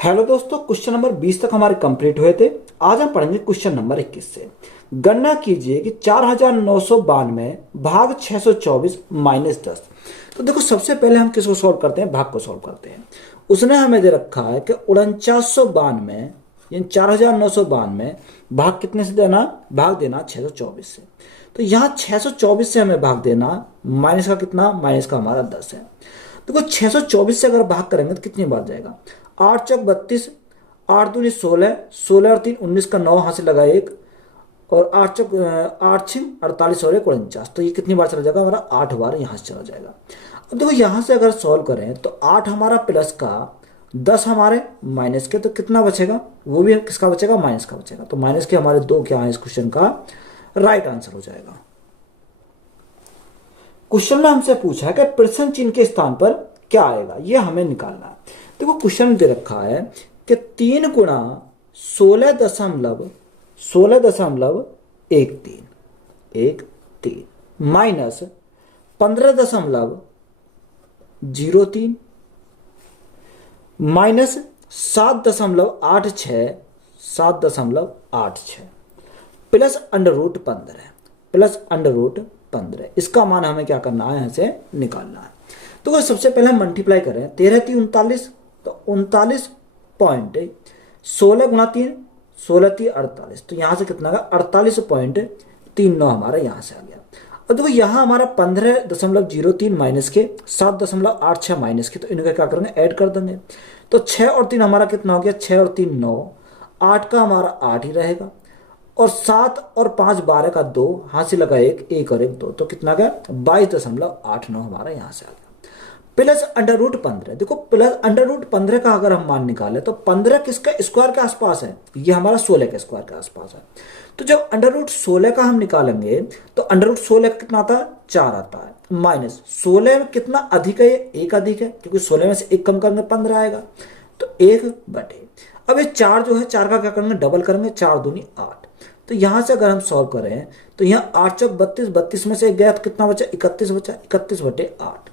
Hello दोस्तों, question number 20 तक हमारे कंप्लीट हुए थे। आज हम पढ़ेंगे क्वेश्चन नंबर 21 से। गणना कीजिए कि 4992 भाग 624 माइनस 10। तो देखो, सबसे पहले हम किसको सॉल्व करते हैं? भाग को सॉल्व करते हैं। उसने हमें दे रखा है कि 4992 यानी 4992 भाग कितने से देना? भाग देना 624 से। तो यहाँ 624 से हमें भाग देना, माइनस का कितना? माइनस का हमारा 10 है। देखो, 624 से अगर भाग करेंगे तो कितनी बार जाएगा? 8 चौक 32, 8 दूनी 16, 16 और 3 19 का 9 हाथ से लगा एक, और 8 चौक 8 छिम 48 और 1 49। तो ये कितनी बार चला जाएगा? हमारा 8 बार यहाँ से चला जाएगा। अब देखो, यहाँ से अगर सॉल्व करें तो 8 हमारा प्लस का, 10 हमारे माइनस के, तो कितना बचेगा? वो भी किसका बचेगा? माइनस का बचेगा। तो माइनस के हमारे 2 क्या है इस क्वेश्चन का राइट आंसर हो जाएगा। क्वेश्चन में हमसे पूछा है कि प्रश्न चिन्ह के स्थान पर क्या आएगा, ये हमें निकालना है। देखो, क्वेश्चन दे रखा है कि 3 गुणा 16.13 minus 15.03 minus 7.86 plus under root 15। इसका मान हमें क्या करना है? यहाँ से निकालना है। तो सबसे पहले हम मल्टीप्लाई करें, 13 3 39, तो 39 पॉइंट 16 गुणा 3, 16 3 48। तो यहाँ से कितना आएगा? 48.39 हमारा यहाँ से आ गया। अब देखो, यहाँ हमारा 15.03 माइनस के, 7.86 माइनस के, तो इनका क्या करेंगे? ऐड कर देंगे। तो 6 और 3 हमारा कितना हो गया? 6 और 3 9, 8 का हमारा 8 ही रहेगा, और 7 और 5 12 का 2 हाथ से लगा एक, 1 और 1 2, तो कितना गया? 22.89 हमारा यहाँ से आ गया। Plus under root 15। देखो, प्लस अंडर रूट 15 का अगर हम मान निकाले तो 15 किसका स्क्वायर के आसपास है? ये हमारा 16 के स्क्वायर के आसपास है। तो जब अंडर रूट 16 का हम निकालेंगे तो अंडर रूट 16 का कितना आता है? 4 आता है। माइनस 16 में कितना अधिक है? 1 अधिक है, क्योंकि 16 में से 1 कम करेंगे 15 आएगा, तो 1/। अब ये 4 जो है, 4 का क्या करेंगे? डबल करेंगे, 4 दूनी 8। तो यहां से अगर हम सॉल्व करें तो यहाँ 8 चौक 32, 32 में से 1 गया तो कितना बचा? 31 बचा, 31/8।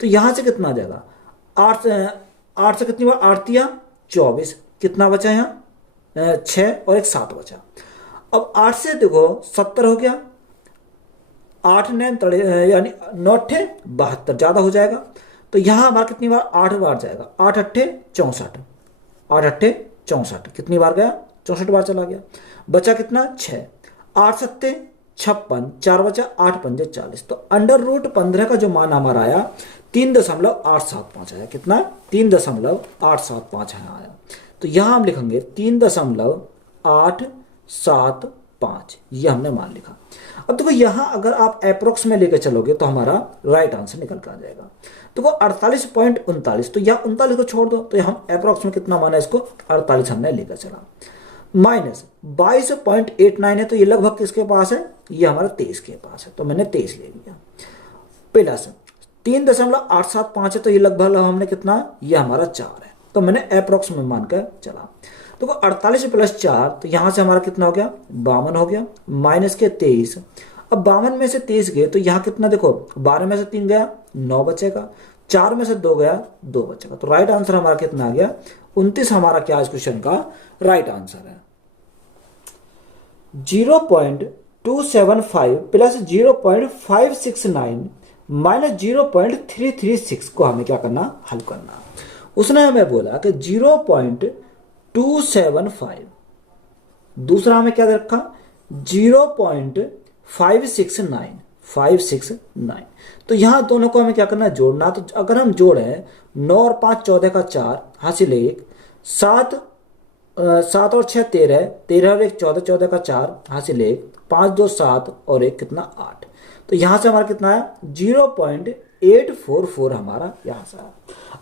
तो यहां से कितना आ जाएगा? 8 से कितनी बार? 8 दिया 24, कितना बचा यहाँ? 6 और 1 7 बचा। अब 8 से देखो 70 हो गया, 8 ने यानी 9 अट्ठे 72, ज्यादा हो जाएगा। तो यहां हमारा कितनी बार? 8 बार जाएगा, 8 अट्ठे 64, 8 अट्ठे 64, कितनी बार गया? 64 बार चला गया। बचा कितना? 6, 8 सत्ते 56, 4 बचा, 8 पंजे 40। तो अंडर रूट 15 का जो मान हमारा आया 3.875 आया। कितना? 3.875 आया। तो यहां हम लिखेंगे 3.875, ये हमने मान लिखा। अब देखो, यहां अगर आप अप्रोक्स में लेकर चलोगे तो हमारा राइट आंसर निकल कर आ जाएगा। देखो, 48.39, तो यहां 39 को छोड़ दो, तो हम अप्रोक्स में कितना माना? इसको 48 हमने लेकर चला। माइनस 22.89 है, तो ये लगभग किसके पास है? ये हमारा 23 के पास है, तो मैंने 23 ले लिया। प्लस 3.875 है, तो ये लगभग हमने कितना? ये हमारा 4 है, तो मैंने अप्रोक्स में मानकर चला। तो 48 प्लस 4, तो यहां से हमारा कितना हो गया? 52 हो गया, माइनस के 23। अब 52 में से 23 गए तो यहाँ कितना? देखो, 12 में से 3 गया 9 बचेगा, 4 में से 2 गया 2 बचेगा। तो राइट आंसर हमारा कितना आ गया? 29 हमारा क्या इस क्वेश्चन का राइट आंसर है। 0.275 प्लस 0.569 माइनस 0.336 को हमें क्या करना? हल करना। उसने हमें बोला कि 0.275, दूसरा हमें क्या दे रखा? 0.569। तो यहां दोनों को हमें क्या करना? जोड़ना। तो अगर हम जोड़े 9 और 5 14 का 4 हासिल 1, 7 7 और 6 13, 13 और 1 14, 14 का 4 हासिल 1, 5 2 7 और 1 कितना? 8। तो यहां से हमारा कितना है? 0.844 हमारा यहां से आया।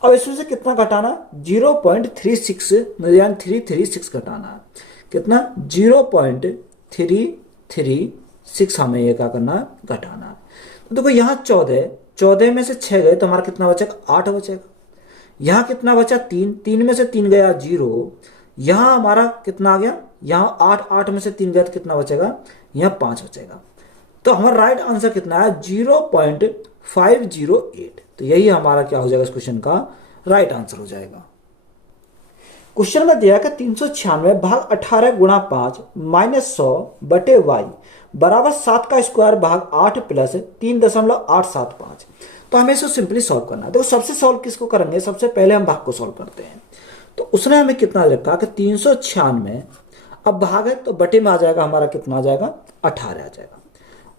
अब इसमें से कितना घटाना? 0.36 यानी 336 घटाना है। कितना? 0.336 हमें ये क्या करना है? घटाना है। तो देखो, यहाँ 14 में से 6 गए तो हमारा कितना बचेगा? 8 बचेगा। यहाँ कितना बचा? 3, 3 में से 3 गया 0, यहां हमारा कितना आ गया? यहाँ 8, 8 में से 3 गया तो कितना बचेगा? यहाँ 5 बचेगा। तो हमारा राइट आंसर कितना है? 0.508। तो यही हमारा क्या हो जाएगा? इस क्वेश्चन का राइट आंसर हो जाएगा। क्वेश्चन में दिया है कि 396 भाग 18 गुणा 5 माइनस 100 बटे वाई बराबर 7 का स्क्वायर भाग 8 प्लस 3.875। तो हमें इसको सिंपली सॉल्व करना है। देखो सबसे सॉल्व किसको करेंगे, सबसे पहले हम भाग को सॉल्व करते हैं। तो उसने हमें कितना लिखा कि 396, अब भाग है तो बटे में आ जाएगा हमारा कितना आ जाएगा 18 आ जाएगा।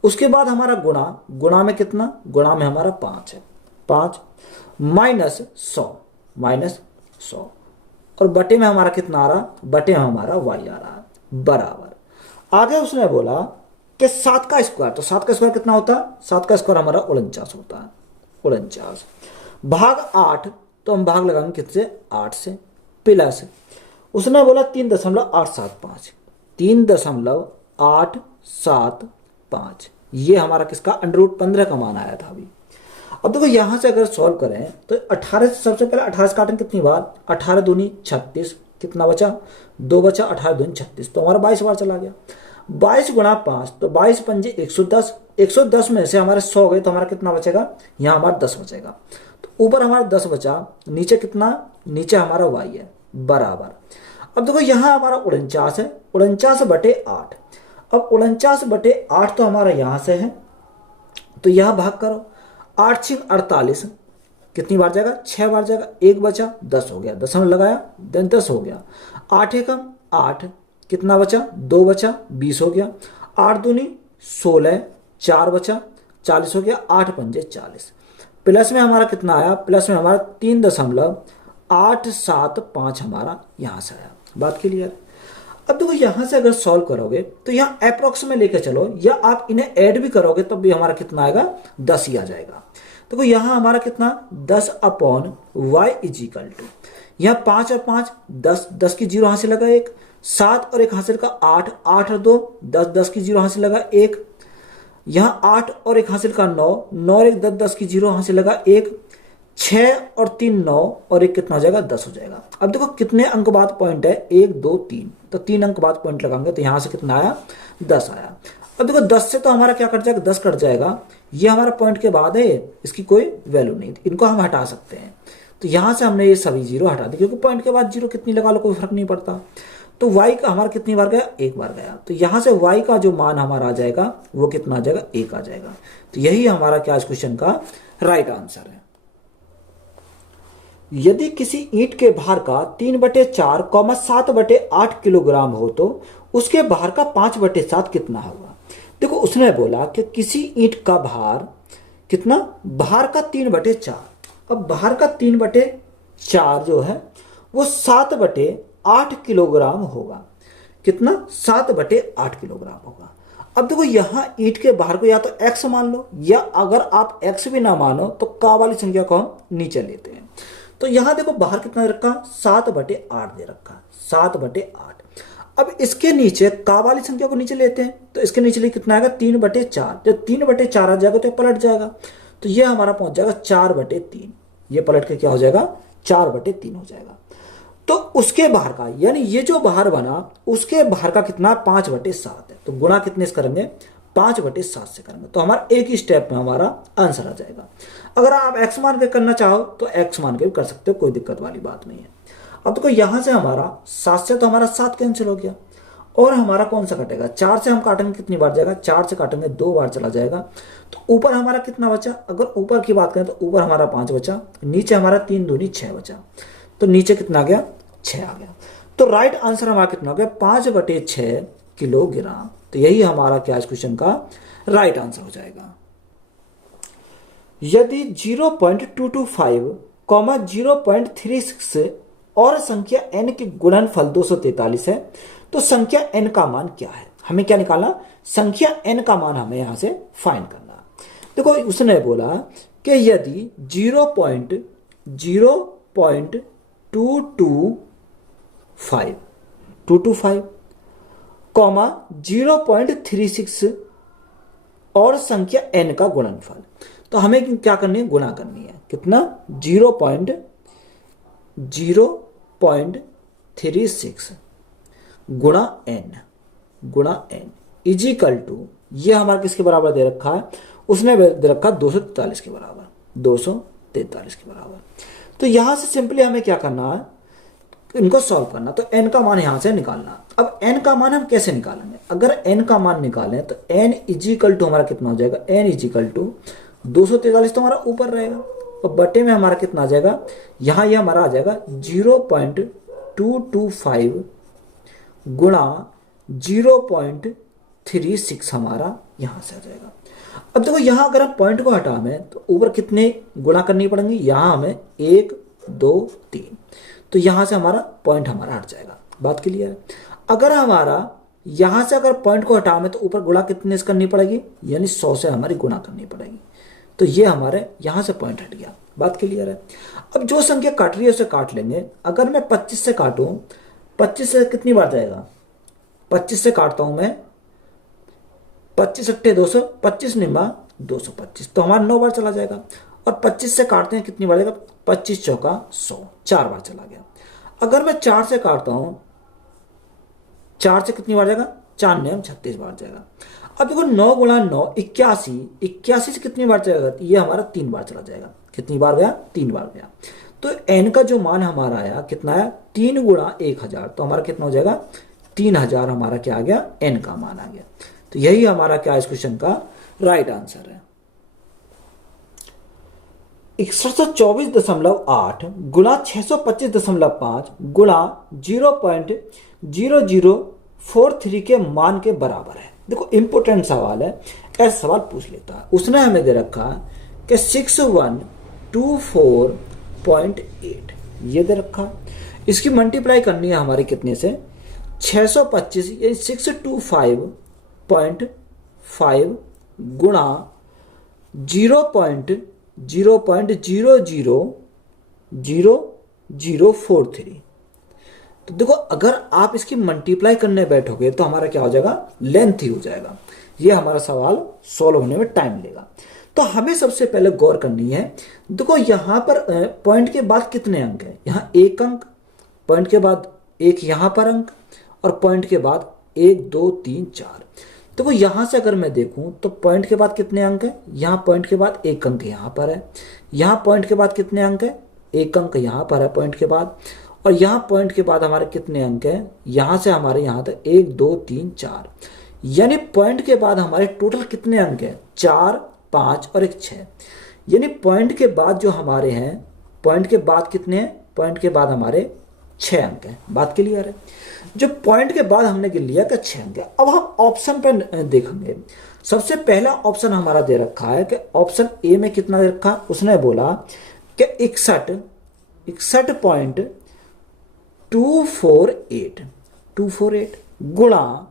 उसके बाद हमारा गुणा, गुणा में कितना, गुणा में हमारा 5 है, 5 माइनस 100 और बटे में हमारा कितना आ रहा, बटे में हमारा y आ रहा है बराबर। आगे उसने बोला कि 7 का स्क्वायर, तो 7 का स्क्वायर कितना होता है, 7 का स्क्वायर हमारा 49 होता है, 49 भाग 8, तो हम भाग लगाएंगे किससे 8 से, प्लस उसने बोला 3.875, 3.875 ये हमारा किसका √15 का मान आया था अभी। अब देखो यहां से अगर सॉल्व करें तो 18 से सबसे पहले 18 से काटेंगे कितनी बार, 18 दूनी 36, कितना बचा 2 बचा, 18 दूनी 36, तो हमारा 22 बार चला गया। 22 गुणा 5 तो 22 पंजे 110, 110 में से हमारे 100 गए तो हमारा कितना बचेगा, यहाँ हमारा 10 बचेगा। तो ऊपर हमारा 10 बचा, नीचे कितना, नीचे हमारा y है बराबर। अब देखो यहाँ हमारा 49 है, 49 बटे 8, अब 49 बटे 8 तो हमारा यहाँ से है, तो यहाँ भाग करो, 8 6 48, कितनी बार जाएगा 6 बार जाएगा, 1 बचा 10 हो गया, दशमलव लगाया देन 10 हो गया, 8 एकम 8, कितना बचा 2 बचा 20 हो गया, 8 दूनी 16, 4 बचा 40 हो गया, 8 पंजे 40, प्लस में हमारा कितना आया, प्लस में हमारा 3.875 हमारा यहाँ से आया। बात क्लियर। अब देखो यहां से अगर सॉल्व करोगे तो यहाँ अप्रोक्स में लेकर चलो, या आप इन्हें ऐड भी करोगे तब भी हमारा कितना आएगा 10 ही आ जाएगा। देखो यहाँ हमारा कितना 10/y इजिकल टू, यहाँ 5 और 5 10, 10 की जीरो हासिल लगा 1, 7 और 1 हासिल का 8, 8 और 2 10, 10 की जीरो हासिल लगा 1, यहाँ 8 और 1 हासिल का 9, 9 और 1 10, 10 की जीरो हासिल लगा 1, 6 और 3 9 और 1 कितना हो जाएगा 10 हो जाएगा। अब देखो कितने अंक बाद पॉइंट है 1 2 3, तो 3 अंक बाद पॉइंट लगाएंगे तो यहाँ से कितना आया 10 आया। अब देखो 10 से तो हमारा क्या कट जाएगा 10 कट जाएगा, ये हमारा पॉइंट के बाद है, इसकी कोई वैल्यू नहीं, इनको हम हटा सकते हैं। तो यहाँ से हमने ये सभी जीरो हटा दी, क्योंकि पॉइंट के बाद जीरो कितनी लगा लो कोई फर्क नहीं पड़ता। तो y का हमारा कितनी बार गया 1 बार गया, तो यहाँ से y का जो मान हमारा आ जाएगा वो कितना आ जाएगा 1 आ जाएगा। तो यही हमारा क्या इस क्वेश्चन का राइट आंसर है। यदि किसी ईंट के भार का 3/4, 7/8 किलोग्राम हो तो उसके भार का 5/7 कितना होगा। देखो उसने बोला कि किसी ईंट का भार कितना, भार का 3/4, अब भार का 3/4 जो है वो 7/8 किलोग्राम होगा, कितना 7/8 किलोग्राम होगा। अब देखो यहाँ ईंट के भार को या तो x मान लो, या अगर आप x भी ना मानो तो का वाली संख्या को हम नीचे लेते हैं। तो यहाँ देखो बाहर कितना दे रखा 7/8 दे रखा, 7/8। अब इसके नीचे का वाली संख्या को नीचे लेते हैं, तो इसके नीचे कितना आएगा 3/4, जब 3/4 आ जाएगा तो पलट जाएगा, तो ये हमारा पहुंच जाएगा 4/3, ये पलट के क्या हो जाएगा 4/3 हो जाएगा। तो उसके बाहर का यानी ये जो बाहर बना उसके बाहर का कितना 5/7 है, तो गुणा कितने से करेंगे 5/7 से करेंगे, तो हमारा एक ही स्टेप में हमारा आंसर आ जाएगा। अगर आप x मान के करना चाहो तो x मान के भी कर सकते हो, कोई दिक्कत वाली बात नहीं है। अब देखो यहां से हमारा 7 से तो हमारा 7 कैंसिल हो गया, और हमारा कौन सा कटेगा 4 से हम काटेंगे कितनी बार जाएगा, 4 से काटेंगे 2 बार चला जाएगा। तो ऊपर हमारा कितना बचा, अगर ऊपर की बात करें तो ऊपर हमारा 5 बचा, नीचे हमारा 3 दूनी 6 बचा, तो नीचे कितना आ गया 6 आ गया। तो राइट आंसर हमारा कितना हो गया 5/6 किलोग्राम। तो यही हमारा क्या इस क्वेश्चन का राइट आंसर हो जाएगा। यदि 0.225, 0.36 और संख्या n की गुणनफल 243 है तो संख्या n का मान क्या है। हमें क्या निकालना, संख्या n का मान हमें यहां से फाइंड करना। देखो उसने बोला कि यदि 225, 0.36 और संख्या n का गुणनफल, तो हमें क्या करनी है गुणा करनी है, कितना 0.36 गुणा n इजिकल टू, ये हमारा किसके बराबर दे रखा है, उसने दे रखा 243 के बराबर, 243 के बराबर। तो यहां से सिंपली हमें क्या करना है, इनको सॉल्व करना। तो n का मान यहां से निकालना। अब n का मान हम कैसे निकालेंगे? अगर n का मान निकालें तो n इजिकल टू हमारा कितना हो जाएगा? n इजिकल टू 243 तो हमारा ऊपर रहेगा और बटे में हमारा कितना आ जाएगा? यहाँ ये हमारा आ जाएगा 0.225 गुणा 0.36 हमारा यहाँ से आ जाएगा। अब देखो यहाँ अगर हम पॉइंट को हटावें तो ऊपर कितने गुणा करनी पड़ेंगी? यहाँ हमें 1 2 3, तो यहाँ से हमारा पॉइंट हमारा हट जाएगा। बात क्लियर है? अगर हमारा यहाँ से अगर पॉइंट को हटावें तो ऊपर गुणा कितने से करनी पड़ेगी? यानी 100 से हमारी गुणा करनी पड़ेगी। तो ये हमारे यहाँ से पॉइंट हट गया। बात क्लियर है? अब जो संख्या काट रही है उसे काट लेंगे। अगर मैं 25 से काटूं, 25 से कितनी बार जाएगा? 25 से काटता हूं मैं, 25 अट्ठे 200, 25 निम्बा 225, तो हमारा 9 बार चला जाएगा। और 25 से काटते हैं कितनी बार जाएगा? 25 चौका 100, 4 बार चला गया। अगर मैं 4 से काटता हूं, 4 से कितनी बार जाएगा? 4 नियम 36 बार जाएगा। अब देखो 9 गुणा 9 81, 81 से कितनी बार चलेगा? ये हमारा 3 बार चला जाएगा। कितनी बार गया? 3 बार गया। तो n का जो मान हमारा आया कितना है? 3 गुणा 1000, तो हमारा कितना हो जाएगा? 3000 हमारा क्या आ गया? n का मान आ गया। तो यही हमारा क्या इस क्वेश्चन का राइट आंसर है। 6124.8 गुणा 625.5 गुणा 0.0043 के मान के बराबर है। देखो इंपोर्टेंट सवाल है, ऐसा सवाल पूछ लेता है। उसने हमें दे रखा है कि 6124.8 ये दे रखा। इसकी मल्टीप्लाई करनी है हमारी कितने से? 625 यानी 625.5 गुणा 0.000043। तो देखो अगर आप इसकी मल्टीप्लाई करने बैठोगे तो हमारा क्या हो जाएगा? लेंथ ही हो जाएगा। ये हमारा सवाल सॉल्व होने में टाइम लेगा। तो हमें सबसे पहले गौर करनी है, देखो यहां पर पॉइंट के बाद कितने अंक है? यहां 1 अंक, पॉइंट के बाद 1 यहां पर अंक, और पॉइंट के बाद 1 2 3 4। देखो यहां से अगर मैं देखूं तो पॉइंट के बाद कितने अंक है? यहां पॉइंट के बाद 1 अंक यहां पर है। यहां पॉइंट के बाद कितने अंक है? 1 अंक यहां पर है पॉइंट के बाद। और यहाँ पॉइंट के बाद हमारे कितने अंक हैं? यहाँ से हमारे यहाँ तक 1 2 3 4, यानी पॉइंट के बाद हमारे टोटल कितने अंक हैं? 4 5 और 1 6। यानी पॉइंट के बाद जो हमारे हैं, पॉइंट के बाद कितने हैं? पॉइंट के बाद हमारे 6 अंक हैं। बात क्लियर है? जो पॉइंट के बाद हमने गिन लिया कि 6 अंक है। अब हम ऑप्शन पर देखेंगे। सबसे पहला ऑप्शन हमारा दे रखा है कि ऑप्शन ए में कितना दे रखा? उसने बोला कि 61.248 गुणा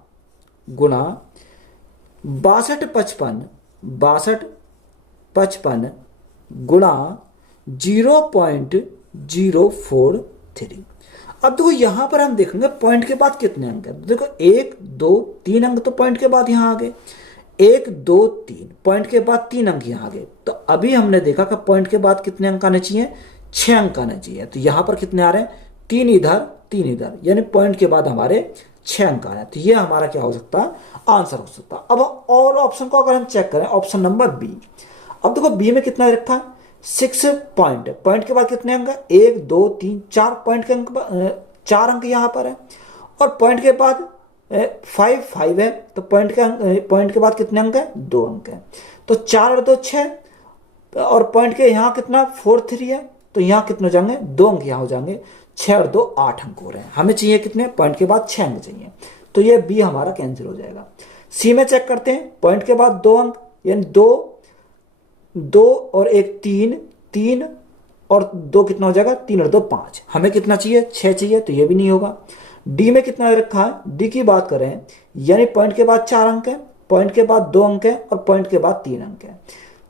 6255 गुणा 0.043। अब देखो यहां पर हम देखेंगे पॉइंट के बाद कितने अंक है। देखो 1 2 3 अंक तो पॉइंट के बाद यहां आ गए, 1 2 3 पॉइंट के बाद 3 अंक यहां आ गए। तो अभी हमने देखा कि पॉइंट के बाद कितने अंक आने चाहिए? 6 अंक आने चाहिए। तो यहां पर कितने आ रहे हैं? 3 इधर 3 इधर, यानी पॉइंट के बाद हमारे 6 अंक आ रहे हैं। तो ये हमारा क्या हो सकता है? आंसर हो सकता है। अब और ऑप्शन को अगर हम चेक करें, ऑप्शन नंबर बी। अब देखो बी में कितना रखा है? 6 पॉइंट, पॉइंट के बाद कितने अंक है? 1 2 3 4 पॉइंट के अंक, 4 अंक यहां पर है। और पॉइंट के बाद 5 है, तो पॉइंट के बाद कितने अंक है? 2 अंक है। तो 4 और 2 6, और पॉइंट के यहाँ कितना? 4 3 है, तो यहाँ कितने हो जाएंगे? 2 अंक यहाँ हो जाएंगे। 6 और 2 8 अंक हो रहे हैं। हमें चाहिए कितने? पॉइंट के बाद 6 अंक चाहिए। तो ये बी हमारा कैंसिल हो जाएगा। सी में चेक करते हैं, पॉइंट के बाद 2 अंक, यानी 2 और 1 3, 3 और 2 कितना हो जाएगा? 3 और 2 5। हमें कितना चाहिए? 6 चाहिए, तो ये भी नहीं होगा। डी में कितना रखा है? डी की बात करें, यानी पॉइंट के बाद 4 अंक है, पॉइंट के बाद 2 अंक है, और पॉइंट के बाद 3 अंक है।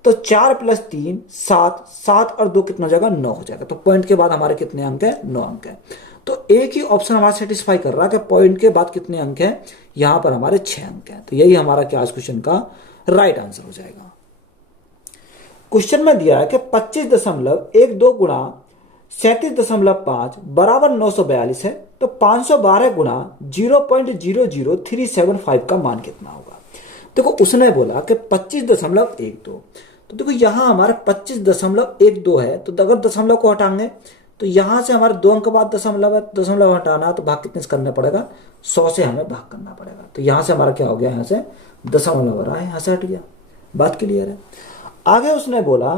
तो 4 + 3 7, 7 और 2 कितना हो जाएगा? 9 हो जाएगा। तो पॉइंट के बाद हमारे कितने अंक है? 9 अंक है। तो एक ही ऑप्शन हमारा सेटिस्फाई कर रहा है कि पॉइंट के बाद कितने अंक है? यहां पर हमारे 6 अंक है। तो यही हमारा क्या इस क्वेश्चन का राइट आंसर हो जाएगा। क्वेश्चन में दिया है कि 25.12 गुणा 37.5 बराबर 942 है। तो 512 गुणा 0.00375 का मान कितना होगा? देखो उसने बोला कि 25.12। तो देखो यहां हमारा 25.12 है, तो अगर दशमलव को हटाएंगे तो यहाँ से हमारे 2 अंक के बाद दशमलव है, दशमलव हटाना है तो भाग कितने से करना पड़ेगा, 100 से हमें भाग करना पड़ेगा। तो यहाँ से हमारा क्या हो गया, यहाँ से दशमलव हो रहा है, यहाँ से हट गया। बात क्लियर है। आगे उसने बोला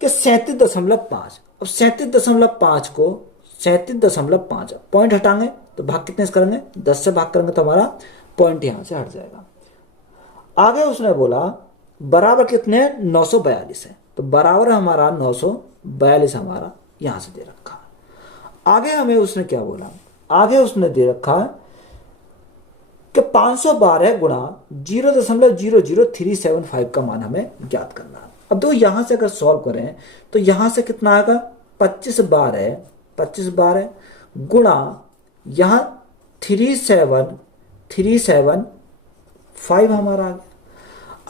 कि 37.5। अब 37.5 को 37.5 पॉइंट हटाएंगे तो भाग कितने से करेंगे, 10 से भाग करेंगे तो हमारा पॉइंट यहाँ से हट जाएगा। आगे उसने बोला बराबर कितने, 942 है, तो बराबर हमारा 942 हमारा यहां से दे रखा है। आगे हमें उसने क्या बोला, आगे उसने दे रखा है कि 512 गुणा 0.00375 का मान हमें ज्ञात करना है। अब देखो यहां से अगर सॉल्व करें तो यहां से कितना आएगा, 2512 गुणा यहां 375 हमारा आ गया।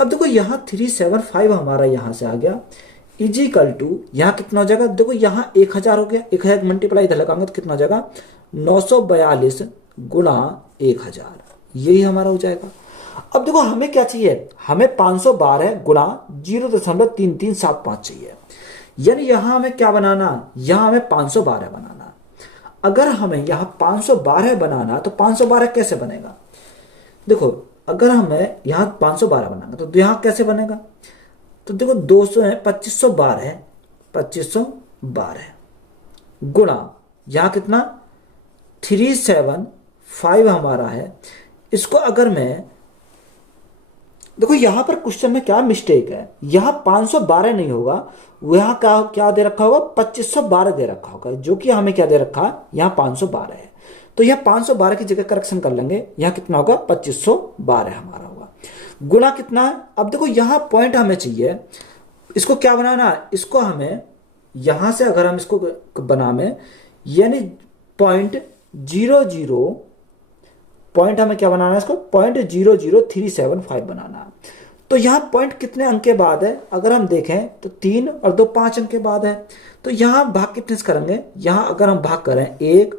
अब देखो यहां 375 हमारा यहां से आ गया, इजिकल टू यहां कितना हो जाएगा, देखो यहां 1000 हो गया, 1000 मल्टीप्लाई इधर लगाएंगे तो कितना हो जाएगा, 942 गुणा 1000, यही हमारा हो जाएगा। अब देखो हमें क्या चाहिए, हमें 512 गुणा 0.3375 चाहिए, यानी यहां हमें क्या बनाना, यहां हमें 512 बनाना। अगर हमें यहां 512 बनाना तो 512 कैसे बनेगा, देखो अगर हमें यहां 512 बनाना तो यहां कैसे बनेगा, तो देखो 200 है, 2512 गुणा यहां कितना 375 हमारा है। इसको अगर मैं देखो यहां पर क्वेश्चन में क्या मिस्टेक है, यहां 512 नहीं होगा, यहां क्या दे रखा होगा, 2512 दे रखा होगा, जो कि हमें क्या दे रखा है, यहां 512 है। तो यह 512 की जगह करेक्शन कर लेंगे, यहां कितना होगा, 2512 हमारा होगा, गुणा कितना है। अब देखो यहां पॉइंट हमें चाहिए, इसको क्या बनाना है, इसको हमें यहां से अगर हम इसको बनावे, यानी 0.00 पॉइंट हमें क्या बनाना है, इसको 0.00375 बनाना है। तो यहां पॉइंट कितने अंक के बाद है, अगर हम देखें तो 3 और 2 5 अंक के बाद है। तो यहां भाग कितने से करेंगे, यहां अगर हम भाग करें 1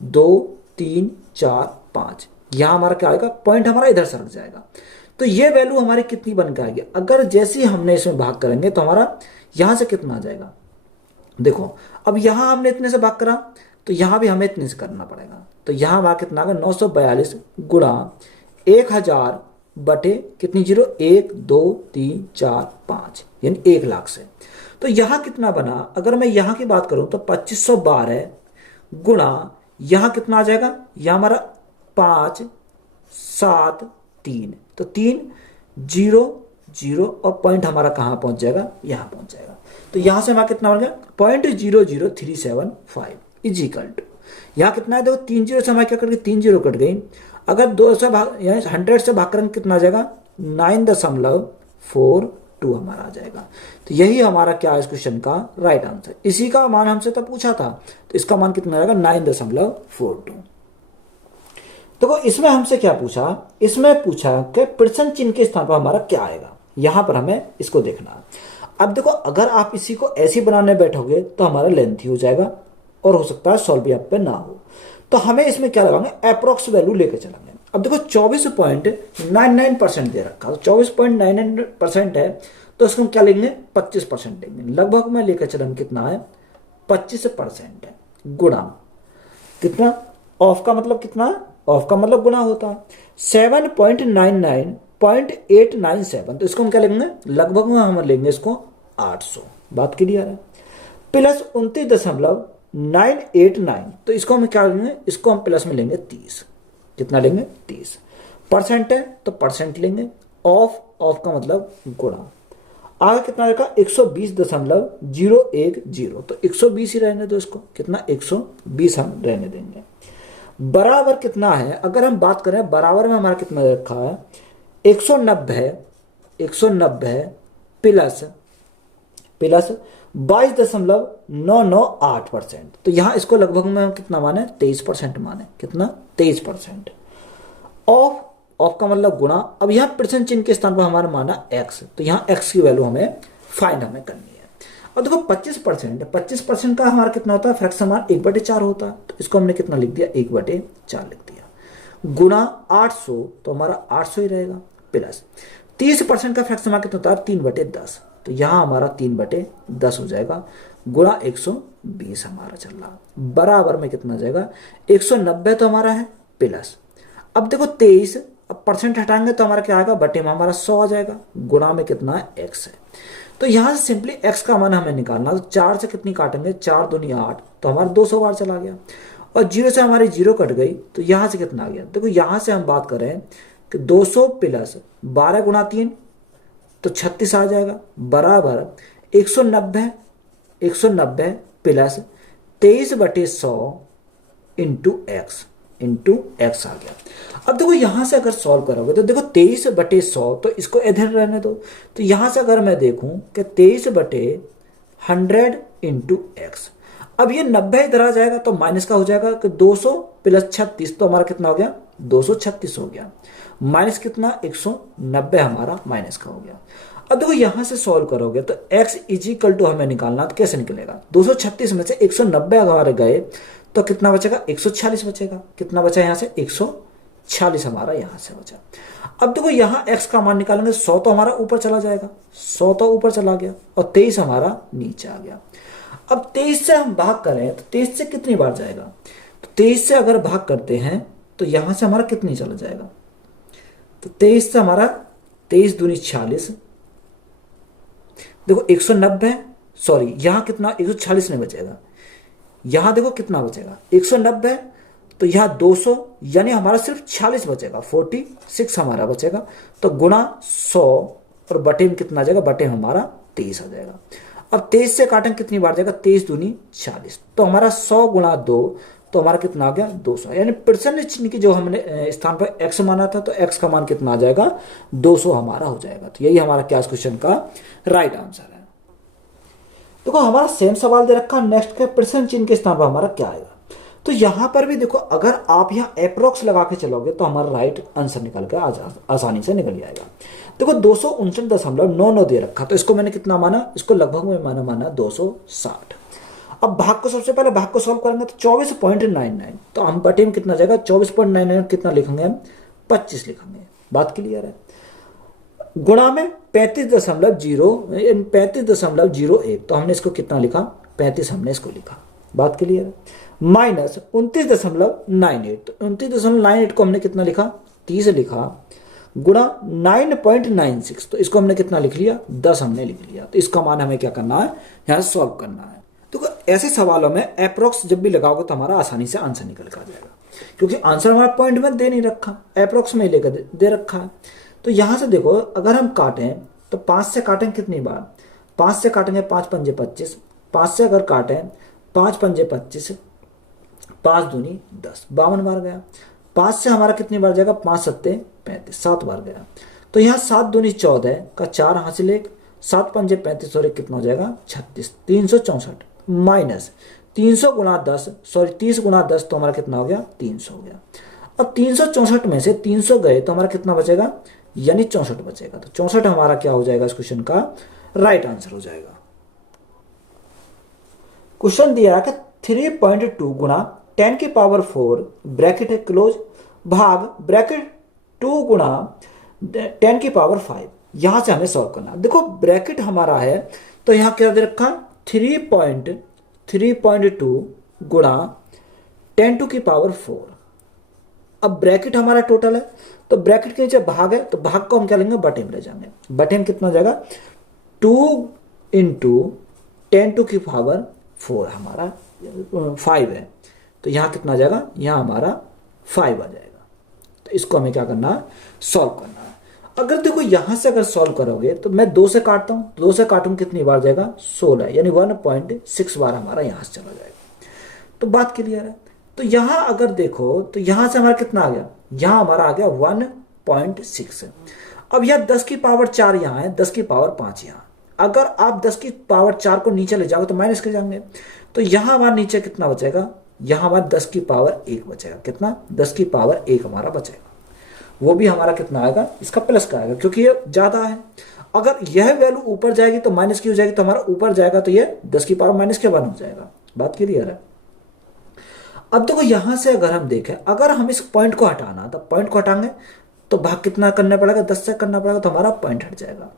2 3 4 5, यहां हमारा क्या आएगा, पॉइंट हमारा इधर सरक जाएगा। तो ये वैल्यू हमारी कितनी बन के आएगी, अगर जैसे ही हमने इसमें भाग करेंगे तो हमारा यहां से कितना आ जाएगा, देखो अब यहां हमने इतने से भाग करा तो यहां भी हमें इतने से करना पड़ेगा। तो यहां भाग कितना आएगा, 942 गुणा 1000 बटे कितनी जीरो, 1 2 3 4 5, यानी 1 लाख से। तो यहां कितना बना, अगर मैं यहां की बात करूं तो 2512 गुणा यहां कितना आ जाएगा, यहां हमारा 5 7 3, तो 3 0 0 और पॉइंट हमारा कहां पहुंच जाएगा, यहां पहुंच जाएगा। तो यहां से हमारा कितना बन गया, 0.00375 इजिकल टू यहां कितना है, देखो 3 0 से हमारा क्या कट गई, 3 0 कट गई। अगर 2 से भाग 100 से भाग करेंगे कितना आ जाएगा, 9.42 हमारा आ जाएगा। तो यही हमारा क्या है इस क्वेश्चन का राइट आंसर। इसी का मान हमसे तो पूछा था, तो इसका मान कितना आएगा, 9.42। तो इसमें हमसे क्या पूछा, इसमें पूछा कि प्रश्न चिन्ह के स्थान पर हमारा क्या आएगा, यहां पर हमें इसको देखना है। अब देखो अगर आप इसी को ऐसे बनाने बैठोगे तो हमारा लेंथी हो जाएगा और हो सकता है सॉल्व भी आप पे ना हो। तो हमें इसमें क्या लगाएंगे, अप्रोक्स वैल्यू लेके चलेंगे। अब देखो 24.99% दे रखा, तो 24.99% है, तो इसको हम क्या लेंगे, 25% लेंगे। लगभग में लेकर चलेंगे कितना है, 25% है, गुणा कितना, ऑफ का मतलब कितना, ऑफ का मतलब गुणा होता है 7.99.897, तो इसको हम क्या लेंगे, लगभग में हम लेंगे इसको 800। बात क्लियर है। प्लस 29.989, तो इसको हम क्या लेंगे, इसको हम प्लस में लेंगे 30, कितना लेंगे 30 परसेंट है तो परसेंट लेंगे, ऑफ ऑफ का मतलब गुणा, आगे कितना रहेगा 120.010, तो 120 ही रहने दो, इसको कितना 120 हम रहने देंगे। बराबर कितना है, अगर हम बात करें बराबर में हमारा कितना रखा है, 190 प्लस 22.998%, तो यहां इसको लगभग में हम कितना माने, 23% माने, कितना 23%। ऑफ ऑफ का मतलब गुणा, अब यहां परसेंट चिन्ह के स्थान पर हमारा माना x, तो यहां x की वैल्यू हमें फाइंड करनी है। और देखो 25% का हमारा कितना होता है, फ्रैक्शन मान 1/4 होता है, तो इसको हमने कितना लिख दिया, 1/4 लिख दिया, गुणा 800, तो हमारा 800 ही रहेगा, प्लस 30% का फ्रैक्शन मान कितना होता है, 3/10, तो यहां हमारा 3/10 हो जाएगा, गुणा 120 हमारा चल रहा बराबर में कितना आ जाएगा 190 तो हमारा है प्लस, अब देखो 23, अब परसेंट हटाएंगे तो हमारा क्या आएगा बटे में हमारा 100 आ जाएगा, गुणा में कितना है x है। तो यहाँ से सिंपली x का मान हमें निकालना, तो 4 से कितनी काटेंगे 4 दूनी 8, तो हमारा 200 बार चला गया, और 0 से हमारी 0 कट गई, तो यहाँ से कितना आ गया, देखो यहाँ से हम बात करें कि 200 प्लस 12 गुणा 3 तो 36 आ जाएगा बराबर 190 प्लस 23 बटे 100 इंटू एक्स आ गया। अब देखो यहां से अगर सॉल्व करोगे तो देखो 23 बटे 100, तो इसको इधर रहने दो, तो यहां से अगर मैं देखूं कि 23 बटे 100 इंटू एक्स, अब ये 90 इधर आ जाएगा तो माइनस का हो जाएगा कि 200 प्लस 36, तो हमारा कितना हो गया 236 हो गया, माइनस कितना 190 हमारा माइनस का हो गया। अब देखो यहां से सॉल्व करोगे तो x इजिकल टू हमें निकालना, तो कैसे निकलेगा 236 में से 190 हमारे गए तो कितना बचेगा 146 बचेगा, कितना बचा यहां से 146 हमारा यहां से बचा। अब देखो यहां x का मान निकालेंगे 100 तो हमारा ऊपर चला जाएगा, 100 तो ऊपर चला गया और 23 हमारा नीचे आ गया। अब 23 से हम भाग करें तो 23 से कितनी बार जाएगा, तो 23 से अगर भाग करते हैं तो यहां से हमारा कितनी चला जाएगा, तो 23 से हमारा 23 दूनी 46, देखो 190 सॉरी यहां कितना 146 नहीं बचेगा, यहां देखो कितना बचेगा 190, तो यहां 200 यानी हमारा सिर्फ 46 बचेगा, 46 हमारा बचेगा, तो गुणा 100 और बटे में कितना आ जाएगा, बटे में हमारा 23 आ जाएगा। अब 23 से काटें कितनी बार जाएगा 23 दूनी 40, तो हमारा 100 गुणा 2 तो हमारा कितना आ गया 200, यानी परसेंटेज चिन्ह की जो हमने स्थान पर x माना था तो x का मान कितना आ जाएगा 200 हमारा हो जाएगा। तो यही हमारा क्या क्वेश्चन का राइट आंसर है। देखो हमारा सेम सवाल दे रखा, नेक्स्ट के परसेंट चिन्ह के स्थान पर हमारा क्या आएगा, तो यहां पर भी देखो अगर आप यहाँ अप्रोक्स लगा के चलोगे तो हमारा राइट आंसर निकल के आसानी से निकल जाएगा। देखो 259.99 दे रखा, तो इसको मैंने कितना माना, इसको लगभग में माना 260। अब भाग को सबसे पहले भाग को सॉल्व करेंगे तो 24.99, तो हम बटे में कितना जाएगा 24.99 कितना लिखेंगे हम 25 लिखेंगे, बात क्लियर है। गुणा में 35.01, तो हमने इसको कितना लिखा 35 हमने इसको लिखा, बात क्लियर है। माइनस 29.98, तो 29.98 को हमने कितना लिखा 30 लिखा, गुणा 9.96, तो इसको हमने कितना लिख लिया 10 हमने लिख लिया। तो इसका मान हमें क्या करना है यहाँ सॉल्व करना है। तो ऐसे सवालों में अप्रोक्स जब भी लगाओगे तो हमारा आसानी से आंसर निकल कर जाएगा, क्योंकि आंसर हमारा पॉइंट में दे नहीं रखा, अप्रोक्स में लेकर दे रखा है। तो यहां से देखो अगर हम काटें तो 5 से काटें कितनी बार, 5 से काटेंगे 5 पंजे 25, 5 से अगर काटें 5 पंजे 25, 5 दूनी 10, 52 बार गया। 5 से हमारा कितनी बार जाएगा 5 सत्ते 35, 7 बार गया। तो यहाँ 7 दूनी 14 का 4 हासिल 1, 7 पंजे 35 और 1 कितना हो जाएगा 36, 364 माइनस 300 गुणा 10 सॉरी 30 गुणा 10, तो हमारा कितना हो गया 300 हो गया। अब 364 में से 300 गए तो हमारा कितना बचेगा, यानी 64 बचेगा। तो 64 हमारा क्या हो जाएगा इस क्वेश्चन का राइट आंसर हो जाएगा। क्वेश्चन दिया है कि 3.2 गुणा 10 की पावर 4 ब्रैकेट है क्लोज भाग ब्रैकेट 2 गुणा 10 की पावर 5, यहां से हमें सॉल्व करना। देखो ब्रैकेट हमारा है तो यहां क्या दे रखा 3.2 गुणा 10 टू की पावर 4। अब ब्रैकेट हमारा टोटल है तो ब्रैकेट के नीचे भाग है, तो भाग को हम क्या लेंगे बटे में ले जाएंगे। बटे में कितना जाएगा 2 इंटू 10 टू की पावर 4 हमारा 5 है, तो यहाँ कितना जाएगा, यहाँ हमारा 5 आ जाएगा। तो इसको हमें क्या करना है सॉल्व करना है। अगर देखो यहां से अगर सॉल्व करोगे तो मैं 2 से काटता हूं, 2 से काटूंगा कितनी बार जाएगा 16, यानी 1.6 बार हमारा यहां से चला जाएगा। तो बात क्लियर है। तो यहां अगर देखो तो यहां से हमारा कितना आ गया, यहां हमारा आ गया 1.6। अब यह 10 की पावर 4 यहां है, 10 की पावर 5 यहां। अगर आप 10 की पावर 4 को नीचे ले जाओगे तो माइनस कर जाएंगे, तो यहां हमारा नीचे कितना बचेगा, यहां हमारा 10 की पावर 1 बचेगा। कितना 10 की पावर 1 हमारा बचेगा, वो भी हमारा कितना आएगा इसका प्लस का आएगा, क्योंकि ये ज्यादा है। अगर यह वैल्यू ऊपर जाएगी तो माइनस की हो जाएगी, तो हमारा ऊपर जाएगा तो ये 10 की पावर माइनस के 1 हो जाएगा। बात क्लियर है। अब देखो यहां से अगर हम देखें, अगर हम इस पॉइंट को हटाना तो पॉइंट को हटाएंगे तो भाग कितना करना पड़ेगा 10 से करना पड़ेगा, तो हमारा पॉइंट हट जाएगा।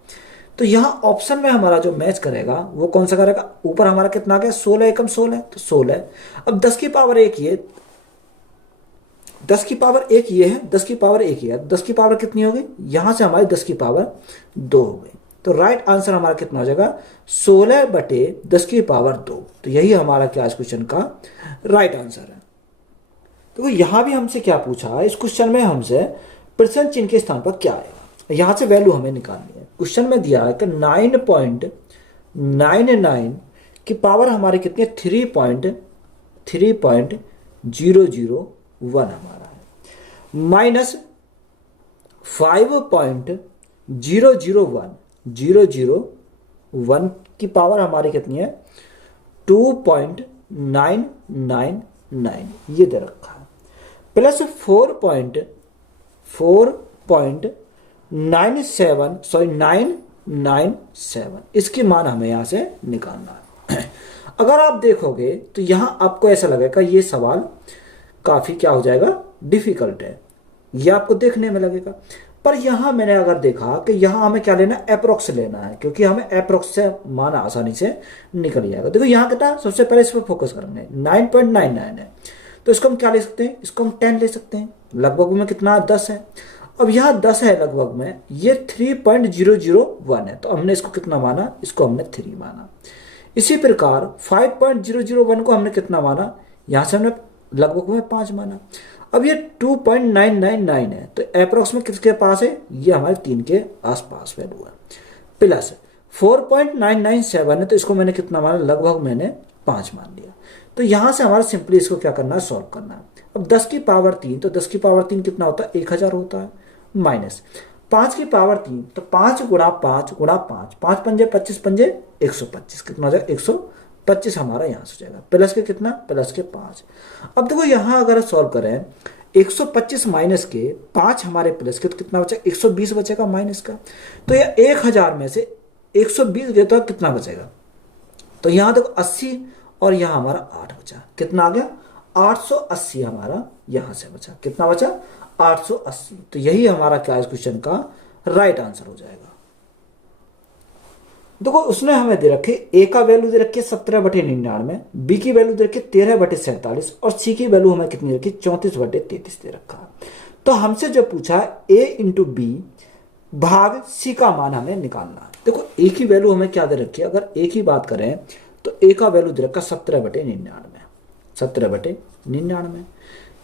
तो यहाँ ऑप्शन में हमारा जो मैच करेगा वो कौन सा करेगा, ऊपर हमारा कितना आ गया 16 एकम 16, तो 16। अब 10 की पावर एक ये, 10 की पावर एक ये है, 10 की पावर एक ये है, 10 की पावर कितनी हो गई, यहां से हमारी 10 की पावर 2 हो गई। तो राइट आंसर हमारा कितना हो जाएगा 16 बटे 10 की पावर 2। तो यही हमारा क्या इस क्वेश्चन का राइट आंसर है। तो यहां भी हमसे क्या पूछा, इस क्वेश्चन में हमसे परसेंट चिन्ह के स्थान पर क्या आएगा, यहां से वैल्यू हमें निकालनी है। क्वेश्चन में दिया है कि 9.99 की पावर हमारी कितनी है 3.001 हमारा है, माइनस 5.001 की पावर हमारी कितनी है 2.999 ये दे रखा है, प्लस 997 इसकी मान हमें यहां से निकालना है। अगर आप देखोगे तो यहां आपको ऐसा लगेगा ये सवाल काफी क्या हो जाएगा डिफिकल्ट है, ये आपको देखने में लगेगा। पर यहां मैंने अगर देखा कि यहां हमें क्या लेना है अप्रोक्स लेना है, क्योंकि हमें अप्रोक्स से मान आसानी से निकल जाएगा। देखो यहां कितना, सबसे पहले इस पर फोकस करेंगे 9.99 है, तो इसको हम क्या ले सकते हैं, इसको हम 10 ले सकते हैं, लगभग में कितना 10 है। अब यहाँ 10 है लगभग में, ये 3.001 है, तो हमने इसको कितना माना, इसको हमने 3 माना। इसी प्रकार 5.001 को हमने कितना माना, यहां से हमने लगभग में 5 माना। अब ये 2.999 है, तो अप्रोक्स में किसके पास है, ये हमारे 3 के आसपास वैल्यू है, प्लस 4.997 है, तो इसको मैंने कितना माना, लगभग मैंने 5 मान लिया। तो यहां से हमारा सिंपली इसको क्या करना है, सॉल्व करना है। अब 10 की पावर 3, तो 10 की पावर 3 कितना होता है 1000 होता है, माइनस 5 की पावर 3, तो 5 गुणा 5 गुणा 5, 5 पंजे 25 पंजे 125, कितना हो जाएगा 125 हमारा यहां से हो जाएगा, प्लस के कितना, प्लस के 5। अब देखो यहां अगर सॉल्व करें 125 माइनस के 5 हमारे प्लस के, तो कितना बचेगा 120 बचेगा माइनस का। तो यह 1000 में से 120 गए तो कितना बचेगा, तो यहां देखो 80 और यहां हमारा 8 बचा, कितना आ गया 880 हमारा यहां से बचा, कितना बचा 880। तो यही हमारा क्या इस क्वेश्चन का राइट आंसर हो जाएगा। देखो उसने हमें दे रखे ए का वैल्यू दे रखी है 17/99, बी की वैल्यू दे रखी है 13/47 और सी की वैल्यू हमें कितनी रखी 34/33 दे रखा है। तो हमसे जो पूछा ए इंटू बी भाग सी का मान हमें निकालना है। देखो ए की वैल्यू हमें क्या दे रखी है, अगर ए की बात करें तो ए का वैल्यू दे रखा 17/99।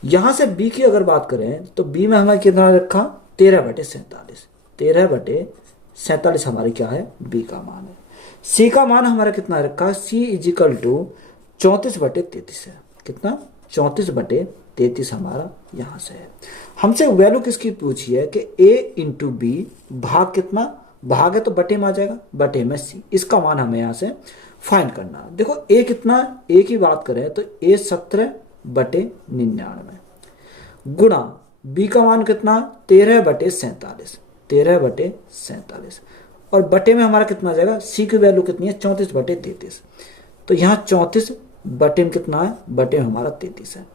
यहां से बी की अगर बात करें तो बी में हमें कितना रखा 13/47 हमारी क्या है बी का मान है। सी का मान हमारा कितना रखा, सी इजिकल टू 34/33 है, कितना 34/33 हमारा यहां से है। हमसे वैल्यू किसकी पूछी है कि ए इंटू बी भाग कितना, भाग है तो बटे में आ जाएगा, बटे में सी, इसका मान हमें यहां से फाइंड करना है। देखो ए कितना, ए की बात करें तो ए 17/99 गुणा बी का मान कितना 13/47 और बटे में हमारा कितना आ जाएगा, सी की वैल्यू कितनी है 34/33, तो यहाँ 34 बटे में कितना है, बटे में हमारा 33 है।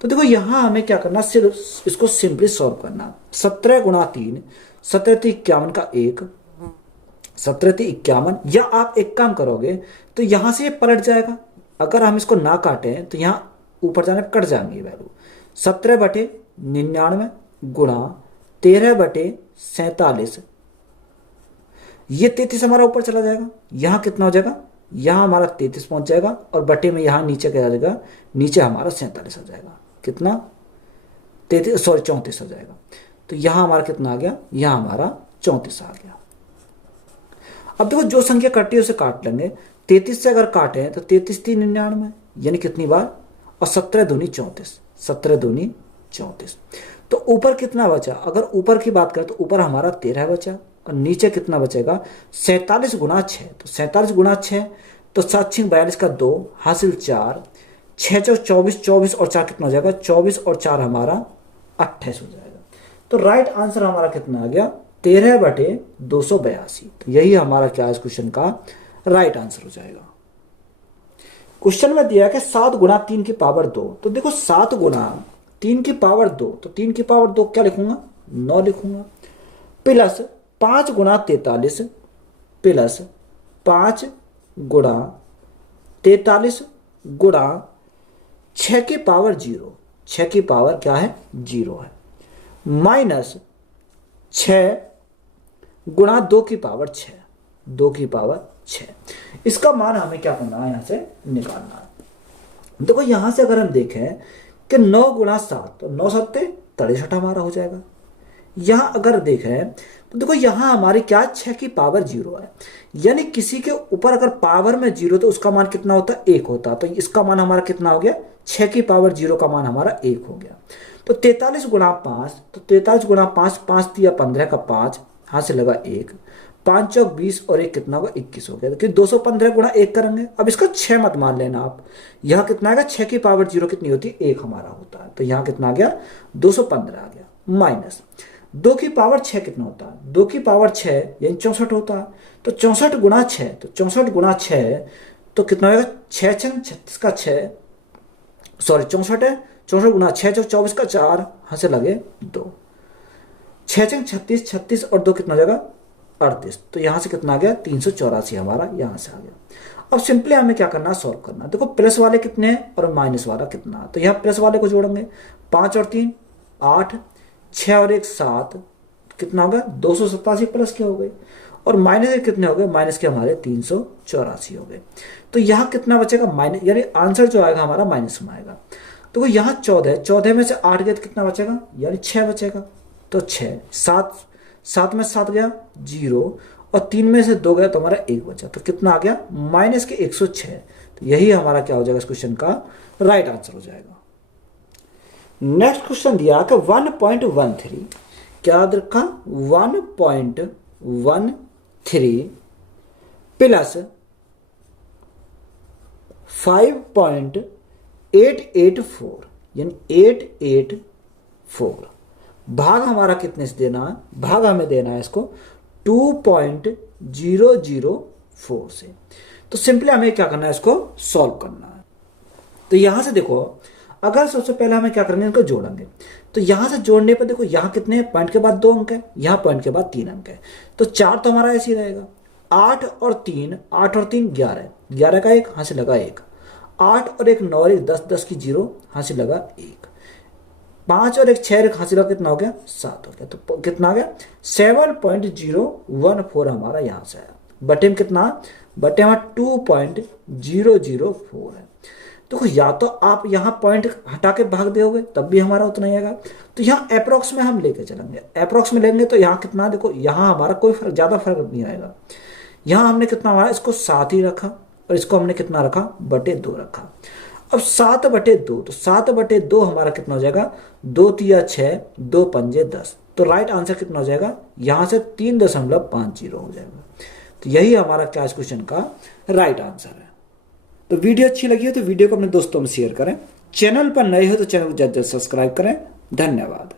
तो देखो यहाँ हमें क्या करना, सिर्फ इसको सिंपली सॉल्व करना। 17 गुणा 3 17 का 1 17 या आप एक काम करोगे तो यहां से ये पलट जाएगा, अगर हम इसको ना काटे तो यहाँ ऊपर जाने पर कट जाएंगे वैल्यू। 17/99 गुणा 13/47, ये 33 हमारा ऊपर चला जाएगा, यहां कितना हो जाएगा, यहां हमारा 33 पहुंच जाएगा और बटे में यहां नीचे क्या जाएगा, नीचे हमारा 47 हो जाएगा, कितना 34 हो जाएगा। तो यहां हमारा कितना आ गया, यहां हमारा 34 आ गया। अब देखो जो संख्या कटी है उसे काट लेंगे, 33 से अगर काटे तो 33 3 99 यानी कितनी बार, और 17 दूनी 34, 17 दूनी 34। तो ऊपर कितना बचा, अगर ऊपर की बात करें तो ऊपर हमारा 13 बचा और नीचे कितना बचेगा 47 गुणा 6, तो 47 गुणा 6 तो 7 6 42 का 2 हासिल 4, 6 चौक 24, 24 और 4 कितना हो जाएगा 24 और 4 हमारा 28 हो जाएगा। तो राइट आंसर हमारा कितना आ गया 13/282। तो यही हमारा क्या इस क्वेश्चन का राइट आंसर हो जाएगा। क्वेश्चन में दिया है कि 7 गुणा 3 की पावर 2, तो देखो 7 गुणा 3 की पावर 2, तो 3 की पावर 2 क्या लिखूंगा 9 लिखूंगा, प्लस 5 गुणा 43 प्लस 5 गुणा 43 गुणा 6 की पावर 0, 6 की पावर क्या है 0 है, माइनस 6 गुणा 2 की पावर 6, 2 की पावर 6। इसका मान हमें क्या करना है, यहां से निकालना है। देखो यहां से अगर हम देखें कि 9 गुणा 7, तो 9 सत्ते 63 हमारा हो जाएगा। यहां अगर देखें तो देखो यहां हमारी क्या 6 की पावर 0 है, यानी किसी के ऊपर अगर पावर में 0 तो उसका मान कितना होता है 1 होता है। तो इसका मान हमारा कितना हो गया, 6 की पावर 0 का मान हमारा 1 हो गया। तो 43 गुणा 5, तो 43 गुणा 5, 5 दिया 15 का 5, यहां से लगा 1, 5 चौक 20 और 1 कितना होगा 21 हो गया। तो 215 गुणा 1 करेंगे। अब इसका 6 मत मान लेना आप, यहां कितना आएगा 6 की पावर 0 कितनी होती है 1 हमारा होता है। तो यहां कितना आ गया 215 आ गया, माइनस 2 की पावर 6 कितना होता है, 2 की पावर 6 यानी 64 होता है। तो 64 गुणा 6, तो 64 गुणा 6 तो कितना होगा 6 छंग 36 का 6, सॉरी 64 है, 64 गुणा 6 जो 24 का 4, यहां से लगे 2, 6 छंग 36, 36 और 2 कितना हो जाएगा 38। तो यहां से कितना आ गया 384 हमारा यहां से आ गया। अब सिंपली हमें क्या करना है, सॉल्व करना है। देखो प्लस वाले कितने हैं और माइनस वाला कितना है, तो यहाँ प्लस वाले को जोड़ेंगे, 5 और 3 8, 6 और 1 7, कितना होगा 287 प्लस के हो गए, और माइनस के कितने हो गए, माइनस के हमारे 384 हो गए। तो यहाँ कितना बचेगा माइनस, यानी आंसर जो आएगा हमारा माइनस में आएगा। तो यहाँ 14 में से 8 गया तो कितना बचेगा, यानी 6 बचेगा। तो 6, 7 में 7 गया 0, और 3 में से 2 गया तो हमारा 1 बचा, तो कितना आ गया माइनस के 106। तो यही हमारा क्या हो जाएगा इस क्वेश्चन का राइट आंसर हो जाएगा। नेक्स्ट क्वेश्चन दिया कि 1.13, क्या रखा 1.13 प्लस 5.884 यानी 884 भाग हमारा कितने से देना है, भाग हमें देना है इसको 2.004 से। तो सिंपली हमें क्या करना है, इसको सॉल्व करना है। तो यहां से देखो अगर सबसे पहले हमें क्या करेंगे, इनको जोड़ेंगे। तो यहां से जोड़ने पर देखो यहाँ कितने पॉइंट के बाद 2 अंक है, यहाँ पॉइंट के बाद 3 अंक है, तो 4 तो हमारा ऐसे ही रहेगा। 8 और 3 11, 11 का 1 यहाँ से लगा 1, 8 और 1 9 और 1 10, 10 की 0 यहाँ से लगा 1, 5 और 1 6 यहाँ से लगा कितना हो गया 7 हो गया। तो कितना आ गया 7.014 हमारा यहाँ से आया। बटे में कितना, बटे हमारा 2.004 है। देखो या तो आप यहाँ पॉइंट हटा के भाग दोगे तब भी हमारा उतना ही आएगा। तो यहाँ अप्रोक्स में हम लेके चलेंगे, अप्रोक्स में लेंगे तो यहाँ कितना, देखो यहाँ हमारा कोई ज़्यादा फर्क नहीं आएगा। यहाँ हमने कितना हमारा इसको 7 ही रखा और इसको हमने कितना रखा बटे 2 रखा। अब 7/2, तो 7/2 हमारा कितना हो जाएगा, 2 तिया 6, 2 पंजे 10। तो राइट आंसर कितना हो जाएगा, यहाँ से 3.50 हो जाएगा। तो यही हमारा क्या इस क्वेश्चन का राइट आंसर है। तो वीडियो अच्छी लगी हो तो वीडियो को अपने दोस्तों में शेयर करें, चैनल पर नए हो तो चैनल को जल्द सब्सक्राइब करें। धन्यवाद।